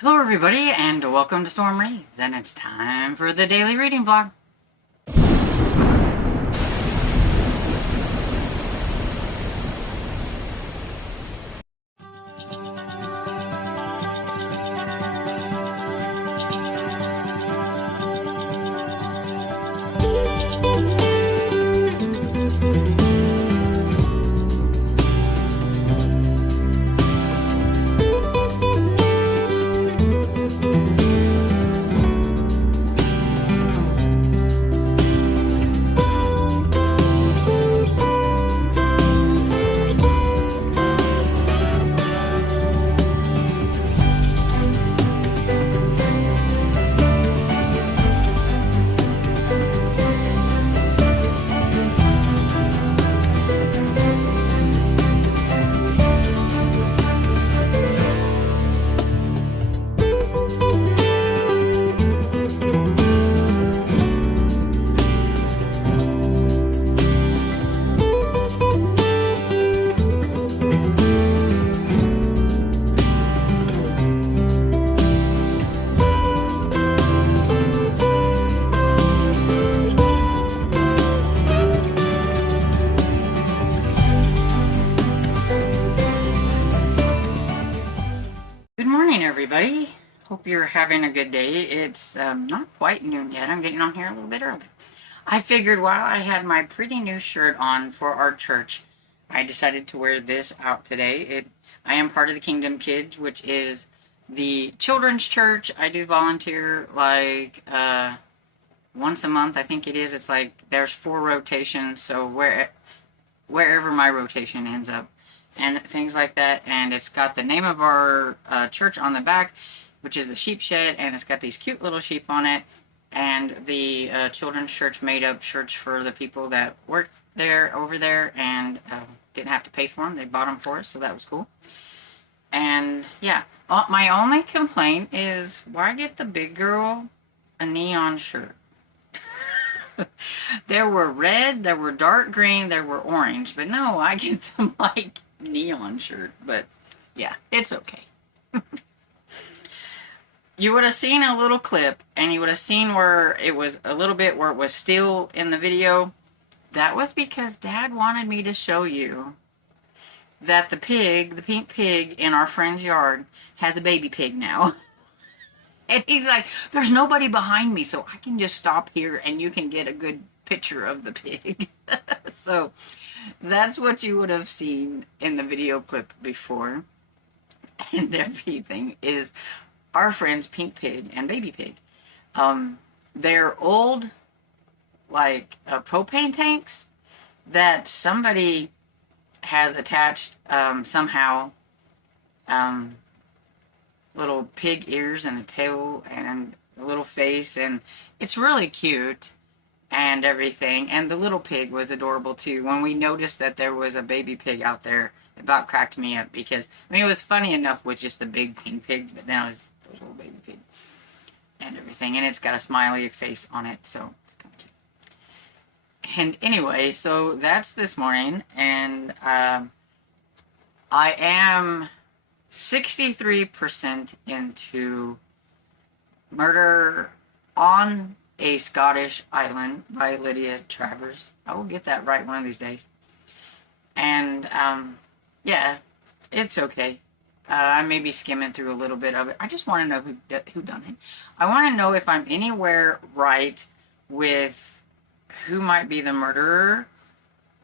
Hello everybody and welcome to Storm Reads, and it's time for the daily reading vlog. Good morning everybody. Hope you're having a good day. It's not quite noon yet. I'm getting on here a little bit early. I figured while I had my pretty new shirt on for our church, I decided to wear this out today. I am part of the Kingdom Kids, which is the children's church. I do volunteer like once a month, I think it is. It's like there's 4 rotations, so wherever my rotation ends up and things like that. And it's got the name of our church on the back, which is the sheep shed, and it's got these cute little sheep on it. And the children's church made up shirts for the people that work there over there and didn't have to pay for them. They bought them for us, so that was cool. And yeah, my only complaint is, why get the big girl a neon shirt? There were red, there were dark green, there were orange, but no, I get them like neon shirt. But yeah, it's okay. You would have seen a little clip, and you would have seen where it was a little bit where it was still in the video. That was because Dad wanted me to show you that the pig, the pink pig in our friend's yard, has a baby pig now. And he's like, there's nobody behind me, so I can just stop here and you can get a good picture of the pig. So that's what you would have seen in the video clip before. And everything is our friend's pink pig and baby pig. They're old, like propane tanks that somebody has attached somehow. Little pig ears and a tail and a little face, and it's really cute and everything. And the little pig was adorable too. When we noticed that there was a baby pig out there, it about cracked me up, because I mean, it was funny enough with just the big pink pig, but now it's those little baby pig and everything, and it's got a smiley face on it, so it's kind of cute. And anyway, so that's this morning, and I am 63% into Murder on a Scottish Island by Lydia Travers. I will get that right one of these days. And yeah, it's okay. I may be skimming through a little bit of it. I just want to know who done it. I want to know if I'm anywhere right with who might be the murderer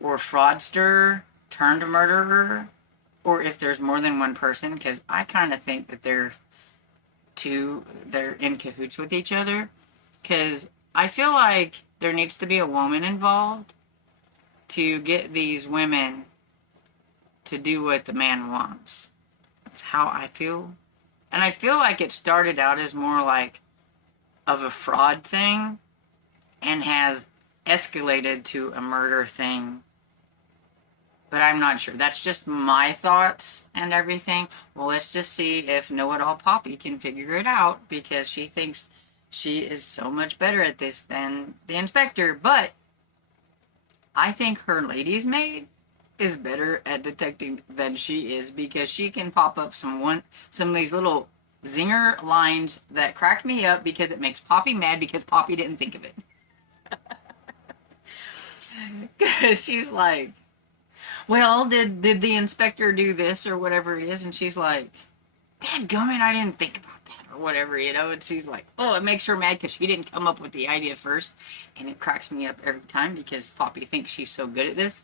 or fraudster turned murderer, or if there's more than one person, because I kind of think that they're in cahoots with each other, because I feel like there needs to be a woman involved to get these women to do what the man wants. That's how I feel. And I feel like it started out as more like of a fraud thing and has escalated to a murder thing. But I'm not sure. That's just my thoughts and everything. Well, let's just see if Know-It-All Poppy can figure it out, because she thinks she is so much better at this than the inspector. But I think her lady's maid is better at detecting than she is, because she can pop up some of these little zinger lines that crack me up because it makes Poppy mad because Poppy didn't think of it. Because she's like, well, did the inspector do this or whatever it is? And she's like, dadgummit, I didn't think about that or whatever, you know? And she's like, oh, it makes her mad because she didn't come up with the idea first. And it cracks me up every time because Poppy thinks she's so good at this.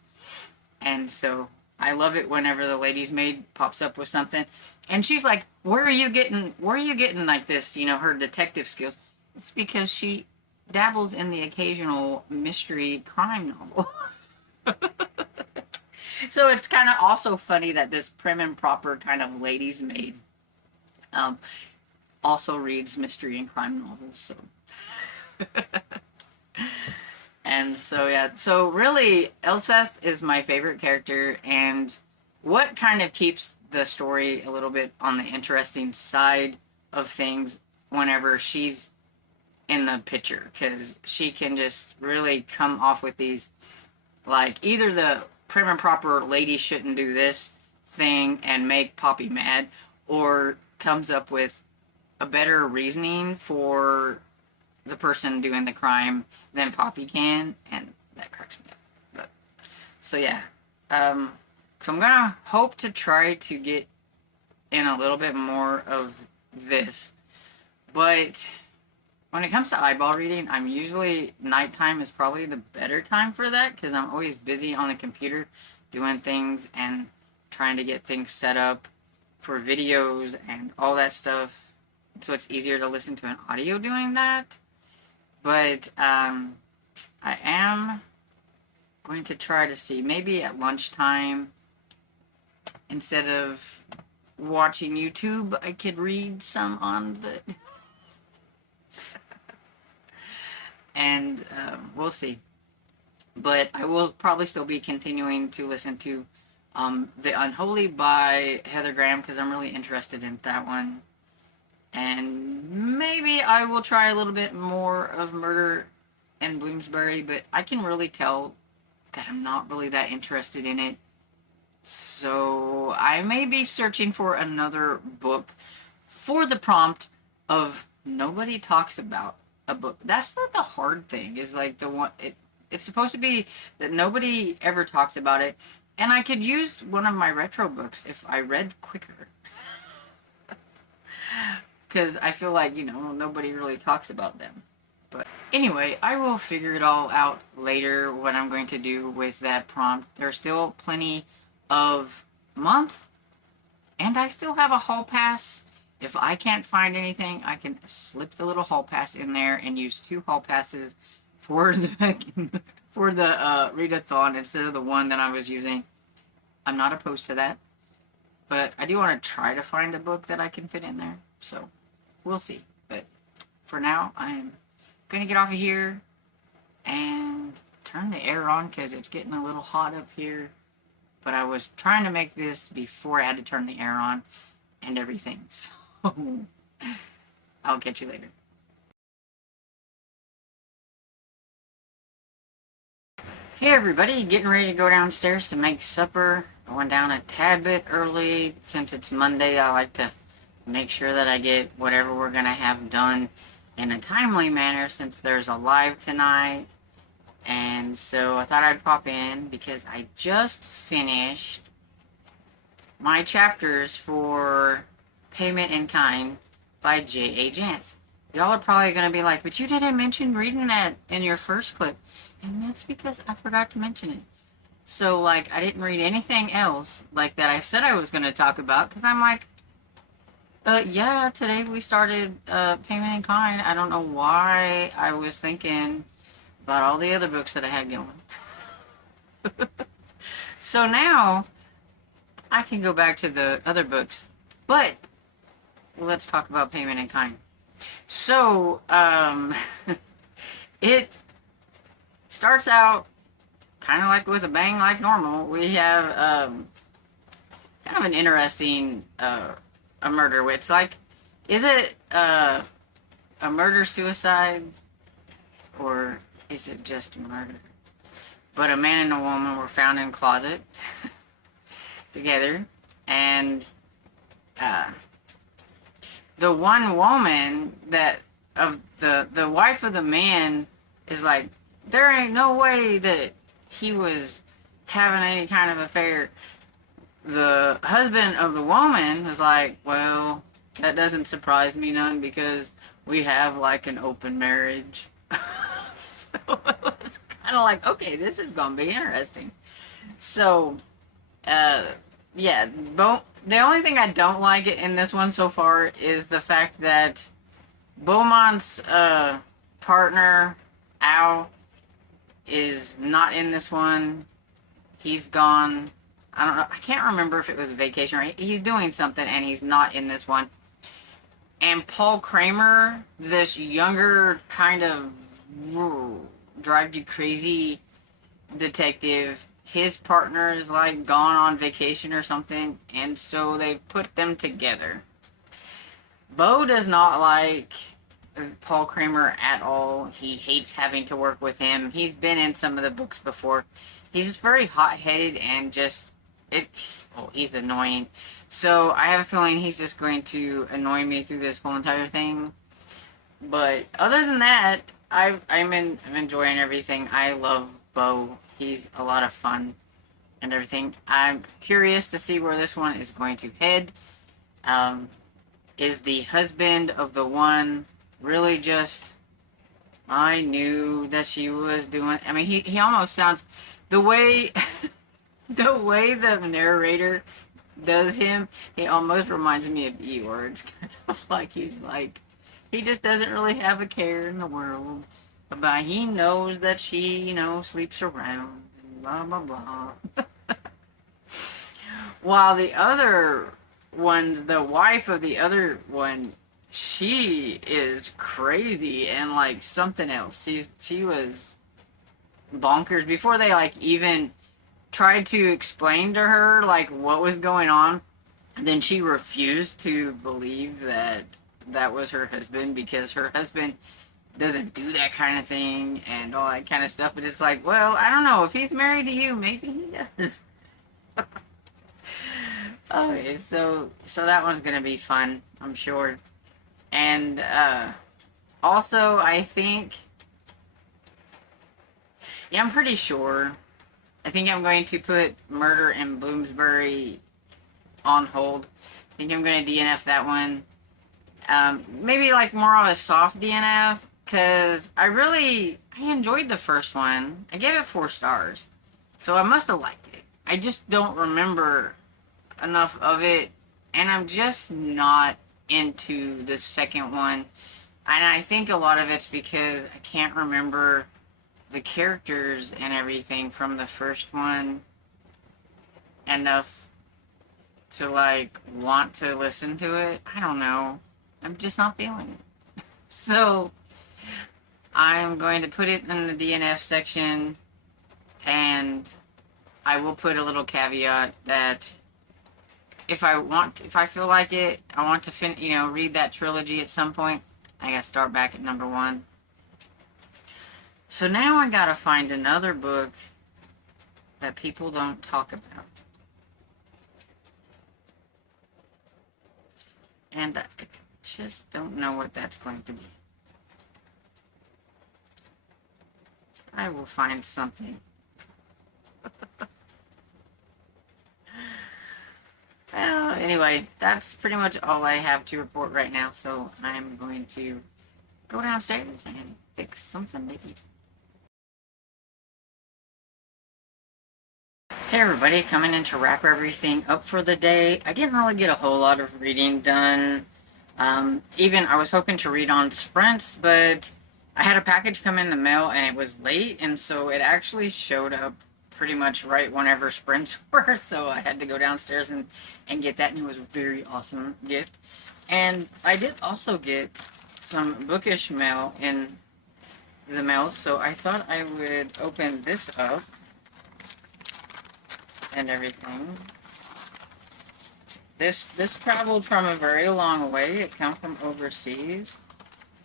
And so I love it whenever the lady's maid pops up with something. And she's like, where are you getting like this, you know, her detective skills? It's because she dabbles in the occasional mystery crime novel. So it's kind of also funny that this prim and proper kind of lady's maid also reads mystery and crime novels. So, and so yeah, so really, Elspeth is my favorite character, and what kind of keeps the story a little bit on the interesting side of things whenever she's in the picture, because she can just really come off with these, like, either the prim and proper lady shouldn't do this thing and make Poppy mad, or comes up with a better reasoning for the person doing the crime than Poppy can, and that cracks me up. But, so yeah, so I'm gonna hope to try to get in a little bit more of this, but when it comes to eyeball reading, I'm usually, nighttime is probably the better time for that, because I'm always busy on the computer doing things and trying to get things set up for videos and all that stuff. So it's easier to listen to an audio doing that. But I am going to try to see, maybe at lunchtime, instead of watching YouTube, I could read some on the... and we'll see. But I will probably still be continuing to listen to The Unholy by Heather Graham, because I'm really interested in that one. And maybe I will try a little bit more of Murder in Bloomsbury, but I can really tell that I'm not really that interested in it. So I may be searching for another book for the prompt of nobody talks about a book. That's not the hard thing, is like the one, it's supposed to be that nobody ever talks about it, and I could use one of my retro books if I read quicker. Because I feel like, you know, nobody really talks about them. But anyway, I will figure it all out later what I'm going to do with that prompt. There's still plenty of month, and I still have a hall pass. If I can't find anything, I can slip the little hall pass in there and use 2 hall passes for the for the readathon instead of the one that I was using. I'm not opposed to that, but I do want to try to find a book that I can fit in there. So we'll see. But for now, I'm going to get off of here and turn the air on because it's getting a little hot up here. But I was trying to make this before I had to turn the air on and everything. So I'll catch you later. Hey everybody, getting ready to go downstairs to make supper. Going down a tad bit early. Since it's Monday, I like to make sure that I get whatever we're going to have done in a timely manner since there's a live tonight. And so I thought I'd pop in because I just finished my chapters for Payment in Kind by J.A. Jance. Y'all are probably going to be like, but you didn't mention reading that in your first clip. And that's because I forgot to mention it. So, like, I didn't read anything else like that I said I was going to talk about, because I'm like, yeah, today we started Payment in Kind. I don't know why I was thinking about all the other books that I had going. So now, I can go back to the other books. But, let's talk about Payment in Kind. So, it starts out kind of like with a bang like normal. We have kind of an interesting a murder. It's like, is it a murder-suicide, or is it just murder? But a man and a woman were found in a closet together, and the one woman that of the wife of the man is like, there ain't no way that he was having any kind of affair. The husband of the woman is like, well, that doesn't surprise me none because we have like an open marriage. So it was kind of like, okay, this is gonna be interesting. So, uh, yeah, the only thing I don't like in this one so far is the fact that Beaumont's partner, Al, is not in this one. He's gone. I don't know. I can't remember if it was a vacation or he's doing something and he's not in this one. And Paul Kramer, this younger kind of drive you crazy detective, his partner is like gone on vacation or something, and so they put them together. Bo does not like Paul Kramer at all. He hates having to work with him. He's been in some of the books before. He's just very hot-headed and just he's annoying. So I have a feeling he's just going to annoy me through this whole entire thing. But other than that, I'm enjoying everything. I love Bo. He's a lot of fun and everything. I'm curious to see where this one is going to head. Is the husband of the one really just, I knew that she was doing, I mean, he almost sounds, the way the way the narrator does him, he almost reminds me of E-words. Kind of like he just doesn't really have a care in the world. But he knows that she, sleeps around and blah blah blah. While the other one's the wife of the other one, she is crazy and like something else. She was bonkers before they like even tried to explain to her like what was going on. Then she refused to believe that that was her husband because her husband doesn't do that kind of thing and all that kind of stuff. But it's like, well, I don't know, if he's married to you, maybe he does. Okay, so that one's gonna be fun, I'm sure. And also, I think, yeah, I'm pretty sure. I think I'm going to put Murder in Bloomsbury on hold. I think I'm going to DNF that one. Maybe like more of a soft DNF, because I enjoyed the first one. I gave it 4 stars, so I must have liked it. I just don't remember enough of it, and I'm just not into the second one. And I think a lot of it's because I can't remember the characters and everything from the first one enough to like want to listen to it. I don't know. I'm just not feeling it. So I'm going to put it in the DNF section, and I will put a little caveat that if I feel like it, I want to read that trilogy at some point, I gotta start back at number 1. So now I gotta find another book that people don't talk about. And I just don't know what that's going to be. I will find something. Well, anyway, that's pretty much all I have to report right now, so I'm going to go downstairs and fix something maybe. Hey everybody, coming in to wrap everything up for the day. I didn't really get a whole lot of reading done. Even I was hoping to read on Suspense, but I had a package come in the mail and it was late, and so it actually showed up pretty much right whenever sprints were, so I had to go downstairs and get that, and it was a very awesome gift. And I did also get some bookish mail in the mail, so I thought I would open this up and everything. This traveled from a very long way. It came from overseas.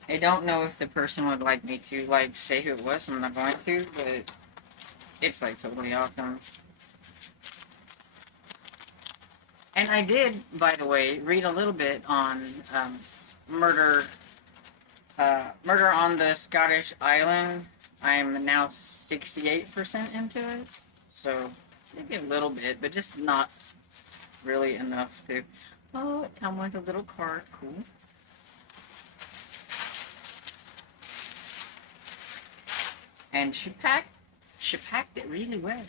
I don't know if the person would like me to like say who it was. I'm not going to, but it's like totally awesome. And I did, by the way, read a little bit on Murder Murder on the Scottish Island. I'm now 68% into it. So, maybe a little bit, but just not really enough to... Oh, it comes with a little card. Cool. And she packed it really well.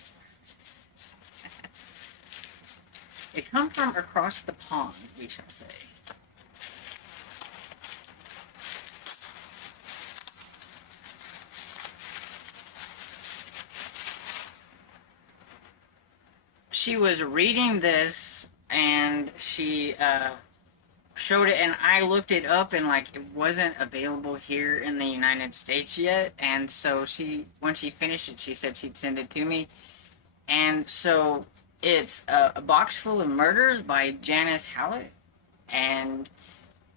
It comes from across the pond, we shall say. She was reading this and she showed it, and I looked it up, and like it wasn't available here in the United States yet. And so when she finished it, she said she'd send it to me. And so it's a box full of murders by Janice Howlett. And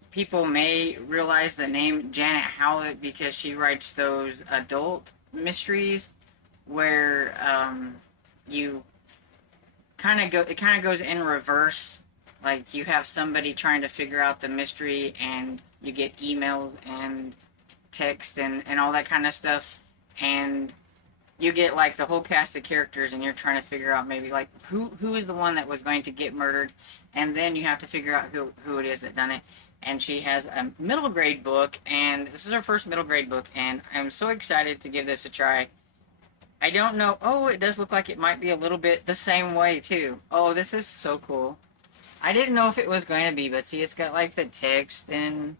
people may realize the name Janet Howlett because she writes those adult mysteries where you it kind of goes in reverse. Like, you have somebody trying to figure out the mystery, and you get emails and text and all that kind of stuff, and you get like the whole cast of characters, and you're trying to figure out maybe like who is the one that was going to get murdered, and then you have to figure out who it is that done it. And she has a middle grade book, and this is her first middle grade book, and I'm so excited to give this a try. I don't know. Oh, it does look like it might be a little bit the same way too. Oh, this is so cool. I didn't know if it was going to be, but see, it's got like the text and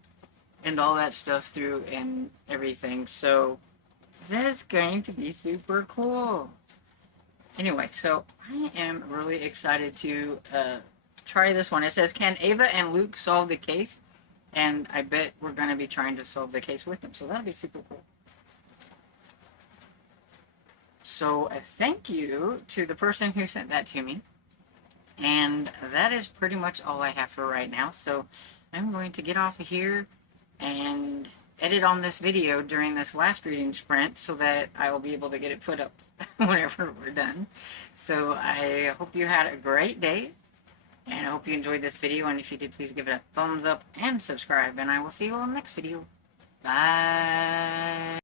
all that stuff through and everything. So that's going to be super cool. Anyway, so I am really excited to try this one. It says, can Ava and Luke solve the case? And I bet we're going to be trying to solve the case with them. So that'll be super cool. So thank you to the person who sent that to me. And that is pretty much all I have for right now. So I'm going to get off of here and edit on this video during this last reading sprint so that I will be able to get it put up whenever we're done. So I hope you had a great day, and I hope you enjoyed this video. And if you did, please give it a thumbs up and subscribe. And I will see you all in the next video. Bye.